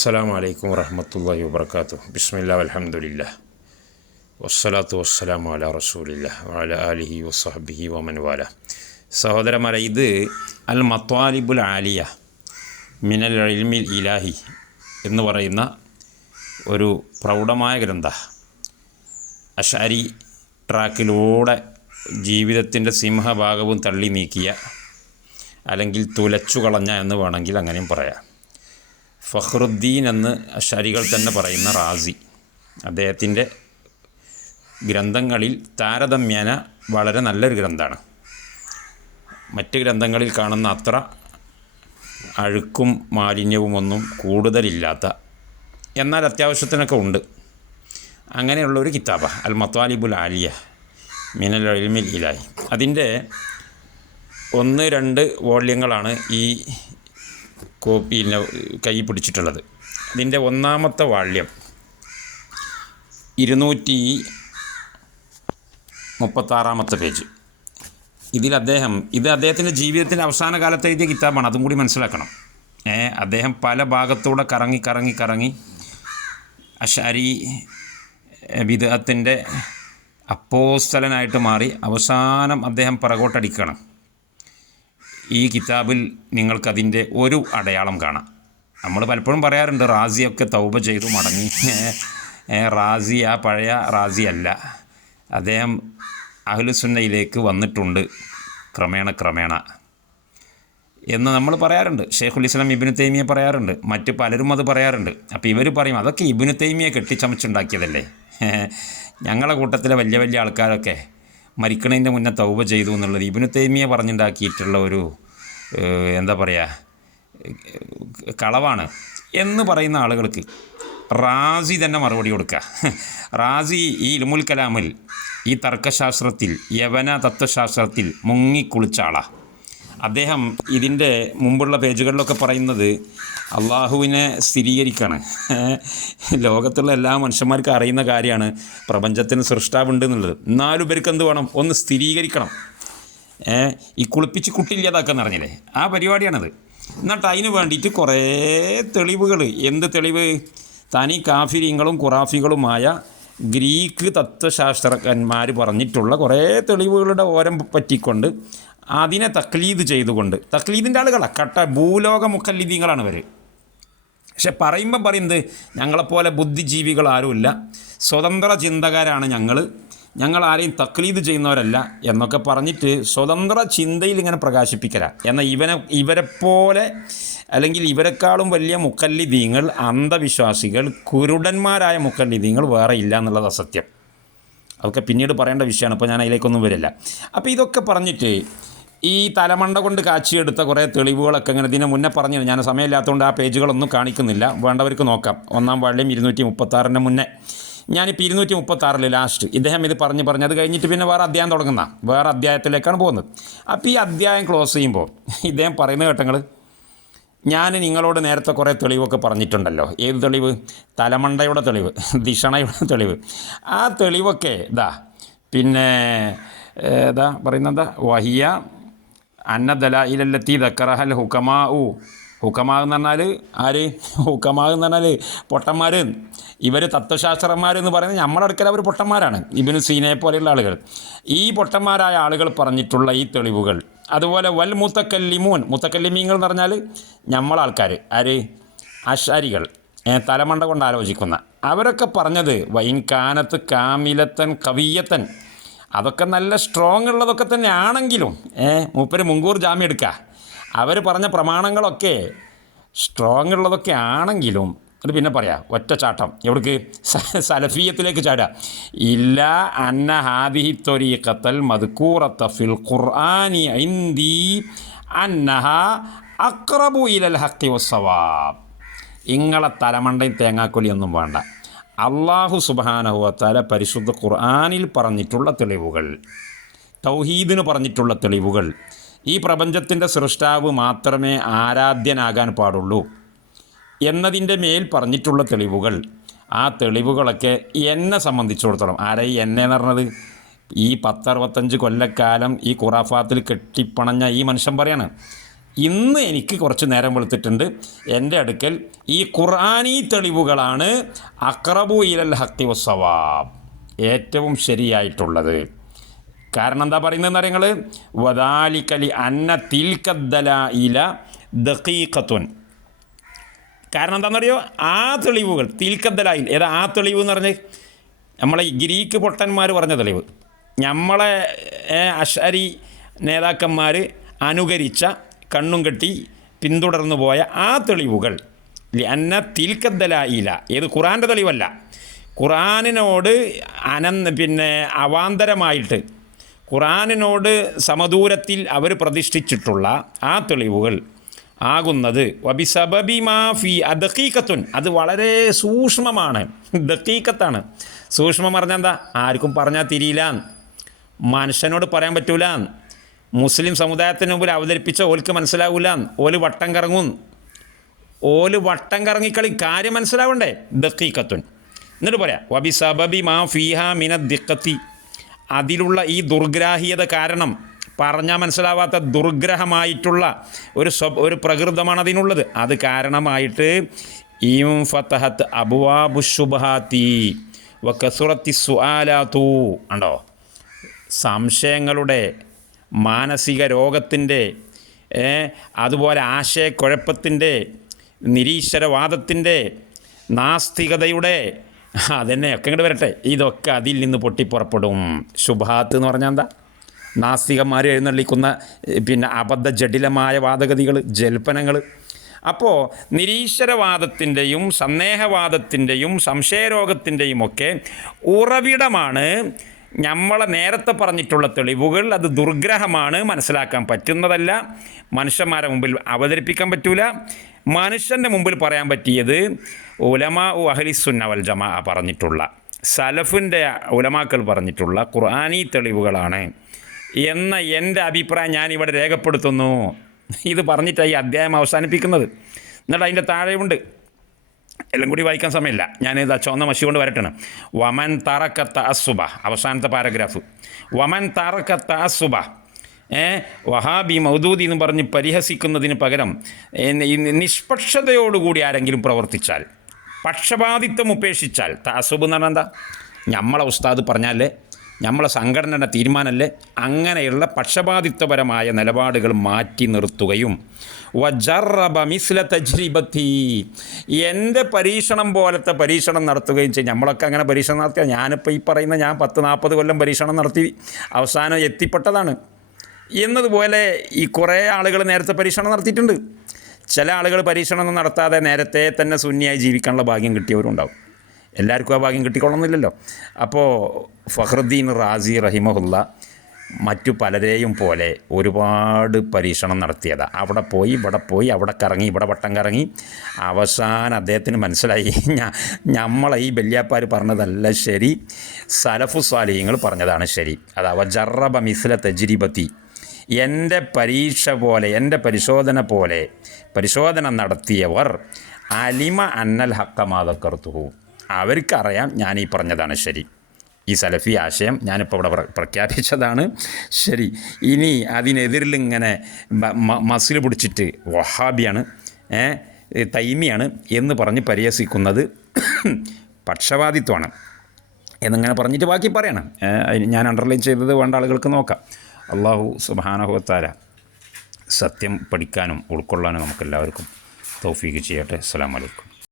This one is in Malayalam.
അസ്സാം അലൈക്കും വറഹമത്തല്ലാഹി വബർക്കാത്തു ബിസ്മില്ല അലഹമുല്ല വസ്സലാത്തു വസ്സലാമു അല റസൂലില്ല വാല അലിഹി വസ്ഹബിഹി വമൻ വാല. സഹോദരന്മാരെ ഇത് അൽ മത്വാലിബുൽ ആലിയ മിനൽ ഇൽമിൽ ഇലാഹി എന്ന് പറയുന്ന ഒരു പ്രൗഢമായ ഗ്രന്ഥ. അഷാരി ട്രാക്കിലൂടെ ജീവിതത്തിന്റെ സിംഹഭാഗവും തള്ളി നീക്കിയ അല്ലെങ്കിൽ തുലച്ചു കളഞ്ഞ എന്ന് വേണമെങ്കിൽ അങ്ങനെയും പറയാം. ഫഹ്റുദ്ദീൻ എന്ന് അഷാരികൾ തന്നെ പറയുന്ന റാസി. അദ്ദേഹത്തിന്റെ ഗ്രന്ഥങ്ങളിൽ താരതമ്യേന വളരെ നല്ലൊരു ഗ്രന്ഥമാണ്. മറ്റ് ഗ്രന്ഥങ്ങളിൽ കാണുന്ന അത്ര അഴുക്കും മാലിന്യവുമൊന്നും കൂടുതലില്ലാത്ത എന്നാൽ അത്യാവശ്യത്തിനൊക്കെ ഉണ്ട്. അങ്ങനെയുള്ള ഒരു കിതാബ അൽ മത്വാലിബുൽ ആലിയ മിനൽ ഇൽമിൽ ഇലായി അതിന്റെ ഒന്ന് രണ്ട് വോള്യങ്ങളാണ് ഈ കോപ്പി കൈ പിടിച്ചിട്ടുള്ളത്. ഇതിന്റെ ഒന്നാമത്തെ വാള്യം ഇരുന്നൂറ്റി മുപ്പത്താറാമത്തെ പേജ്. ഇതിൽ അദ്ദേഹം ഇത് അദ്ദേഹത്തിന്റെ ജീവിതത്തിന്റെ അവസാന കാലത്ത് എഴുതിയ കിതാബാണ്. അതും കൂടി മനസ്സിലാക്കണം. ഏ അദ്ദേഹം പല ഭാഗത്തൂടെ കറങ്ങി കറങ്ങി കറങ്ങി അഷാരി വിദഗത്തിന്റെ അപ്പോസ്തലനായിട്ട് മാറി അവസാനം അദ്ദേഹം പിറകോട്ടടിക്കണം. ഈ കിതാബിൽ നിങ്ങൾക്കതിന്റെ ഒരു അടയാളം കാണാം. നമ്മൾ പലപ്പോഴും പറയാറുണ്ട് റാസിയൊക്കെ തൗബ ചെയ്തു മടങ്ങി. റാസി ആ പഴയ റാസി അല്ല. അദ്ദേഹം അഹ്ലുസുന്നയിലേക്ക് വന്നിട്ടുണ്ട് ക്രമേണ ക്രമേണ. എന്ന് നമ്മൾ പറയാറുണ്ട്. ഷെയ്ഖുൽ ഇസ്ലാം ഇബിനു തൈമിയെ പറയാറുണ്ട്. മറ്റ് പലരും അത് പറയാറുണ്ട്. അപ്പോൾ ഇവർ പറയും അതൊക്കെ ഇബിനു തൈമിയെ കെട്ടിച്ചമച്ചുണ്ടാക്കിയതല്ലേ? ഞങ്ങളുടെ കൂട്ടത്തിലെ വലിയ വലിയ ആൾക്കാരൊക്കെ മരിക്കണതിന്റെ മുന്നേ തൗബ ചെയ്തു എന്നുള്ളത് ഇബിനു തൈമിയ പറഞ്ഞുണ്ടാക്കിയിട്ടുള്ള ഒരു എന്താ പറയുക കളവാണ് എന്ന് പറയുന്ന ആളുകൾക്ക് റാസി തന്നെ മറുപടി കൊടുക്കുക റാസി ഈ ഇൽമുൽ കലാമിൽ ഈ തർക്കശാസ്ത്രത്തിൽ യവന തത്വശാസ്ത്രത്തിൽ മുങ്ങിക്കുളിച്ച ആളാണ് അദ്ദേഹം ഇതിന്റെ മുമ്പുള്ള പേജുകളിലൊക്കെ പറയുന്നത് അള്ളാഹുവിനെ സ്ഥിരീകരിക്കുകയാണ് ലോകത്തുള്ള എല്ലാ മനുഷ്യന്മാർക്കും അറിയുന്ന കാര്യമാണ് പ്രപഞ്ചത്തിന് സൃഷ്ടാവുണ്ട് എന്നുള്ളത് എന്നാലും ഇവർക്ക് എന്ത് വേണം? ഒന്ന് സ്ഥിരീകരിക്കണം. ഈ കുളിപ്പിച്ച് കുട്ടില്ലാതാക്കാന്ന് പറഞ്ഞില്ലേ? ആ പരിപാടിയാണത്. എന്നിട്ട് അതിന് വേണ്ടിയിട്ട് കുറേ തെളിവുകൾ എന്ത് തെളിവ്? തനി കാഫിരിങ്ങളും ഖുറാഫികളുമായ ഗ്രീക്ക് തത്വശാസ്ത്രജ്ഞന്മാർ പറഞ്ഞിട്ടുള്ള കുറേ തെളിവുകളുടെ ഓരം പറ്റിക്കൊണ്ട് അതിനെ തക്ലീദ് ചെയ്തുകൊണ്ട് തക്ലീദിന്റെ ആളുകളാണ് കട്ട ഭൂലോക മുഖല്ലിദീങ്ങളാണ് ഇവർ പക്ഷെ പറയുമ്പോൾ പറയുന്നത് ഞങ്ങളെപ്പോലെ ബുദ്ധിജീവികൾ ആരുമില്ല. സ്വതന്ത്ര ചിന്തകാരാണ് ഞങ്ങൾ ഞങ്ങൾ ആരെയും തക്ലീദ് ചെയ്യുന്നവരല്ല എന്നൊക്കെ പറഞ്ഞിട്ട് സ്വതന്ത്ര ചിന്തയിൽ ഇങ്ങനെ പ്രകാശിപ്പിക്കല. എന്നാൽ ഇവനെ ഇവരെപ്പോലെ അല്ലെങ്കിൽ ഇവരെക്കാളും വലിയ മുക്കല്ലിദീങ്ങൾ അന്ധവിശ്വാസികൾ കുരുടന്മാരായ മുക്കല്ലിദീങ്ങൾ വേറെ ഇല്ല എന്നുള്ളത് അസത്യം അതൊക്കെ പിന്നീട് പറയേണ്ട വിഷയമാണ്. ഇപ്പോൾ ഞാൻ അതിലേക്കൊന്നും വരില്ല. അപ്പോൾ ഇതൊക്കെ പറഞ്ഞിട്ട് ഈ തലമണ്ട കൊണ്ട് കാച്ചിയെടുത്ത കുറേ തെളിവുകളൊക്കെ ഇങ്ങനെ ഇതിനെ മുന്നേ പറഞ്ഞു ഞാൻ സമയമില്ലാത്തതുകൊണ്ട് ആ പേജുകളൊന്നും കാണിക്കുന്നില്ല. വേണ്ടവർക്ക് നോക്കാം. ഒന്നാം വാള്യം ഇരുന്നൂറ്റി മുപ്പത്താറിന്റെ മുന്നേ. ഞാനിപ്പോൾ ഇരുന്നൂറ്റി മുപ്പത്താറിൽ ലാസ്റ്റ് ഇദ്ദേഹം ഇത് പറഞ്ഞ് പറഞ്ഞ് അത് കഴിഞ്ഞിട്ട് പിന്നെ വേറെ അധ്യായം തുടങ്ങുന്ന. വേറെ അധ്യായത്തിലേക്കാണ് പോകുന്നത്. അപ്പോൾ ഈ അധ്യായം ക്ലോസ് ചെയ്യുമ്പോൾ ഇദ്ദേഹം പറയുന്ന ഘട്ടങ്ങൾ ഞാൻ നിങ്ങളോട് നേരത്തെ കുറേ തെളിവൊക്കെ പറഞ്ഞിട്ടുണ്ടല്ലോ. ഏത് തെളിവ്? തലമണ്ടയുടെ തെളിവ് ദിഷണയുടെ തെളിവ്. ആ തെളിവൊക്കെ ഇതാ പിന്നെ ഇതാ പറയുന്നത് വഹിയ അന്ന ദലായിലല്ലത്തി ദക്കറഹൽ ഹുക്കമാ ഉ ഹുക്കമാകെന്ന് പറഞ്ഞാൽ ആര്? ഹുക്കമാകെന്ന് പറഞ്ഞാൽ പൊട്ടന്മാർ ഇവർ തത്വശാസ്ത്രന്മാർ എന്ന് പറയുന്നത് നമ്മുടെ അടുക്കൽ അവർ പൊട്ടന്മാരാണ്. ഇബിന് സീനയെ പോലെയുള്ള ആളുകൾ. ഈ പൊട്ടന്മാരായ ആളുകൾ പറഞ്ഞിട്ടുള്ള ഈ തെളിവുകൾ. അതുപോലെ വൽ മുത്തക്കല്ലിമൂൻ. മുത്തക്കല്ലിമീങ്ങൾ എന്ന് പറഞ്ഞാൽ നമ്മളാൾക്കാർ ആര്? അഷാരികൾ തലമണ്ട കൊണ്ട് ആലോചിക്കുന്ന. അവരൊക്കെ പറഞ്ഞത് വൈൻകാനത്ത് കാമിലത്തൻ കവിയത്തൻ. അതൊക്കെ നല്ല സ്ട്രോങ് ഉള്ളതൊക്കെ തന്നെ ആണെങ്കിലും മൂപ്പര് മുൻകൂർ ജാമ്യം എടുക്കുക അവർ പറഞ്ഞ പ്രമാണങ്ങളൊക്കെ സ്ട്രോങ് ഉള്ളതൊക്കെ ആണെങ്കിലും അത് പിന്നെ പറയാം ഒറ്റ ചാട്ടം. എവിടേക്ക്? സലഫീയത്തിലേക്ക് ചാടുക. ഇല്ല അന്ന ഹാദിഹി ത്വരീഖത്തൽ മദ്കൂറത്ത ഫിൽ ഖുർആനി ഐന്തി അന്നഹ അക്രബു ഇലൽ ഹക്കി വസ്സവാബ്. ഇങ്ങളെ തലമണ്ടയും തേങ്ങാക്കൊലിയൊന്നും വേണ്ട. അള്ളാഹു സുബാനഹുവത്താല പരിശുദ്ധ ഖുർആാനിൽ പറഞ്ഞിട്ടുള്ള തെളിവുകൾ തൗഹീദിന് പറഞ്ഞിട്ടുള്ള തെളിവുകൾ ഈ പ്രപഞ്ചത്തിന്റെ സൃഷ്ടാവ് മാത്രമേ ആരാധ്യനാകാൻ പാടുള്ളൂ എന്നതിന്റെ മേൽ പറഞ്ഞിട്ടുള്ള തെളിവുകൾ. ആ തെളിവുകളൊക്കെ എന്നെ സംബന്ധിച്ചിടത്തോളം ആരെ എന്നെ എന്ന് പറഞ്ഞത്? ഈ പത്തറുപത്തഞ്ച് കൊല്ലക്കാലം ഈ ഖുറാഫാത്തിൽ കെട്ടിപ്പണഞ്ഞ ഈ മനുഷ്യൻ പറയാണ് ഇന്ന് എനിക്ക് കുറച്ച് നേരം വെളുത്തിട്ടുണ്ട്. എന്റെ അടുക്കൽ ഈ ഖുറാനി തെളിവുകളാണ്. അക്രബു ഇലൽ ഹക്തി വസ്സവാബ് ഏറ്റവും ശരിയായിട്ടുള്ളത്. കാരണം എന്താ പറയുന്നത് നിങ്ങൾ വദാലിക്കലി അന്ന തിൽക്കദ്ദല ഇല ദീഖത്തുൻ കാരണം എന്താണെന്നറിയോ ആ തെളിവുകൾ തിൽക്കദ്ദലായിൽ ഏതാ ആ തെളിവ് എന്ന് പറഞ്ഞ്? നമ്മളെ ഗ്രീക്ക് പൊട്ടന്മാർ പറഞ്ഞ തെളിവ്. നമ്മളെ അഷരി നേതാക്കന്മാർ അനുകരിച്ച കണ്ണും കെട്ടി പിന്തുടർന്നു പോയ ആ തെളിവുകൾ. അന്ന തിൽക്കദ്ദലായില ഏത് ഖുറാന്റെ തെളിവല്ല. ഖുറാനിനോട് അനന്ന് പിന്നെ അവാന്തരമായിട്ട് ഖുറാനിനോട് സമദൂരത്തിൽ അവർ പ്രതിഷ്ഠിച്ചിട്ടുള്ള ആ തെളിവുകൾ ആകുന്നത് വബിസബബി മാഫി അദക്കീക്കത്തുൻ അത് വളരെ സൂക്ഷ്മമാണ്. ദക്കീക്കത്താണ് സൂക്ഷ്മം പറഞ്ഞാൽ എന്താ? ആർക്കും പറഞ്ഞാൽ തിരിയില്ല മനുഷ്യനോട് പറയാൻ പറ്റൂല മുസ്ലിം സമുദായത്തിന് മുമ്പിൽ അവതരിപ്പിച്ച ഓൽക്ക് മനസ്സിലാവൂല. ഓൽ വട്ടം കറങ്ങും. ഓൽ വട്ടം കറങ്ങിക്കളി കാര്യം മനസ്സിലാവണ്ടേ? ദക്കീക്കത്തുൻ എന്നിട്ട് പറയാം വബി സബബി മാ ഫീഹാ മിന ദിക്കത്തി. അതിലുള്ള ഈ ദുർഗ്രാഹ്യത കാരണം പറഞ്ഞാൽ മനസ്സിലാവാത്ത ദുർഗ്രഹമായിട്ടുള്ള ഒരു സ്വ ഒരു പ്രകൃതമാണ് അതിനുള്ളത്. അത് കാരണമായിട്ട് ഈം ഫത്തഹത്ത് അബുവാബുഷുബാത്തി വ കസുറത്തി സുആലാത്തു. ഉണ്ടോ സംശയങ്ങളുടെ മാനസിക രോഗത്തിന്റെ അതുപോലെ ആശയക്കുഴപ്പത്തിന്റെ നിരീശ്വരവാദത്തിന്റെ നാസ്തികതയുടെ അതന്നെ ഒക്കെ ഇങ്ങോട്ട് വരട്ടെ. ഇതൊക്കെ അതിൽ നിന്ന് പൊട്ടിപ്പുറപ്പെടും. ശുഭാത്ത് എന്ന് പറഞ്ഞാൽ എന്താ? നാസ്തികന്മാർ എഴുന്നള്ളിക്കുന്ന പിന്നെ അബദ്ധ ജടിലമായ വാദഗതികൾ ജൽപ്പനങ്ങൾ. അപ്പോൾ നിരീശ്വരവാദത്തിന്റെയും സന്ദേഹവാദത്തിന്റെയും സംശയരോഗത്തിന്റെയും ഒക്കെ ഉറവിടമാണ് നമ്മളെ നേരത്തെ പറഞ്ഞിട്ടുള്ള തെളിവുകൾ അത് ദുർഗ്രഹമാണ് മനസ്സിലാക്കാൻ പറ്റുന്നതല്ല. മനുഷ്യന്മാരെ മുമ്പിൽ അവതരിപ്പിക്കാൻ പറ്റൂല. മനുഷ്യന്റെ മുമ്പിൽ പറയാൻ പറ്റിയത് ഉലമാ ഉ അഹലിസുന്ന വൽ ജമാ പറഞ്ഞിട്ടുള്ള സലഫിന്റെ ഉലമാക്കൾ പറഞ്ഞിട്ടുള്ള ഖുർആാനി തെളിവുകളാണ്. എന്ന എന്റെ അഭിപ്രായം ഞാൻ ഇവിടെ രേഖപ്പെടുത്തുന്നു. ഇത് പറഞ്ഞിട്ടാണ് ഈ അധ്യായം അവസാനിപ്പിക്കുന്നത്. എന്നിട്ട് അതിന്റെ താഴെയുണ്ട്. എല്ലാം കൂടി വായിക്കാൻ സമയമില്ല. ഞാനിത് ചുവന്ന മഷി കൊണ്ട് വരട്ടണം. വമൻ തറക്കത്ത അസുബ. അവസാനത്തെ പാരഗ്രാഫ്. വമൻ തറക്കത്ത അസുബ. ഏ? വഹാബി മൗദൂദി എന്ന് പറഞ്ഞ് പരിഹസിക്കുന്നതിന് പകരം നിഷ്പക്ഷതയോടുകൂടി ആരെങ്കിലും പ്രവർത്തിച്ചാൽ പക്ഷപാതിത്വം ഉപേക്ഷിച്ചാൽ താസുബ് എന്ന് പറഞ്ഞാൽ എന്താ? നമ്മളെ ഉസ്താദ് പറഞ്ഞാലേ നമ്മളെ സംഘടനയുടെ തീരുമാനമല്ലേ അങ്ങനെയുള്ള പക്ഷപാതിത്വപരമായ നിലപാടുകൾ മാറ്റി നിർത്തുകയും വജറബ മിസ്ല തജ്രിബത്തി എന്റെ പരീക്ഷണം പോലത്തെ പരീക്ഷണം നടത്തുകയും ചെയ്യും. നമ്മളൊക്കെ അങ്ങനെ പരീക്ഷണം നടത്തിയ ഞാനിപ്പോൾ ഈ പറയുന്ന ഞാൻ പത്ത് നാൽപ്പത് കൊല്ലം പരീക്ഷണം നടത്തി അവസാനം എത്തിപ്പെട്ടതാണ്. എന്നതുപോലെ ഈ കുറേ ആളുകൾ നേരത്തെ പരീക്ഷണം നടത്തിയിട്ടുണ്ട്. ചില ആളുകൾ പരീക്ഷണമൊന്നും നടത്താതെ നേരത്തെ തന്നെ ശൂന്യമായി ജീവിക്കാനുള്ള ഭാഗ്യം കിട്ടിയവരുണ്ടാവും. എല്ലാവർക്കും ആ ഭാഗ്യം കിട്ടിക്കൊള്ളണമെന്നില്ലല്ലോ. അപ്പോൾ ഫഹ്റുദ്ദീൻ റാസി റഹിമഹുല്ല മറ്റു പലരെയും പോലെ ഒരുപാട് പരീക്ഷണം നടത്തിയതാണ് അവിടെ പോയി ഇവിടെ പോയി അവിടെ കറങ്ങി ഇവിടെ വട്ടം കറങ്ങി. അവസാനം അദ്ദേഹത്തിന് മനസ്സിലായി. ഞാ നമ്മളെ ഈ ബല്യാപ്പാർ പറഞ്ഞതല്ല ശരി. സലഫു സ്വാലിഹ്യങ്ങൾ പറഞ്ഞതാണ് ശരി. അതാവ ജറബ മിസ്ല തജ്രിബത്തി. എന്റെ പരീക്ഷ പോലെ എന്റെ പരിശോധന പോലെ പരിശോധന നടത്തിയവർ അലിമ അന്നൽ ഹക്കമാതക്കർത്തുഹു അവർക്കറിയാം ഞാൻ ഈ പറഞ്ഞതാണ് ശരി. ഈ സലഫി ആശയം ഞാനിപ്പോൾ ഇവിടെ പ്ര- പ്രഖ്യാപിച്ചതാണ് ശരി. ഇനി അതിനെതിരിൽ ഇങ്ങനെ മസിൽ പിടിച്ചിട്ട് വഹാബിയാണ് തൈമിയാണ് എന്ന് പറഞ്ഞ് പരിഹസിക്കുന്നത് പക്ഷവാദിത്വമാണ് എന്നിങ്ങനെ പറഞ്ഞിട്ട് ബാക്കി പറയണം. ഞാൻ അണ്ടർലൈൻ ചെയ്തത് വേണ്ട ആളുകൾക്ക് നോക്കാം. അള്ളാഹു സുബാനഹുത്താര സത്യം പഠിക്കാനും ഉൾക്കൊള്ളാനും നമുക്കെല്ലാവർക്കും തൗഫീക്ക് ചെയ്യട്ടെ. അസ്സാം വലൈക്കും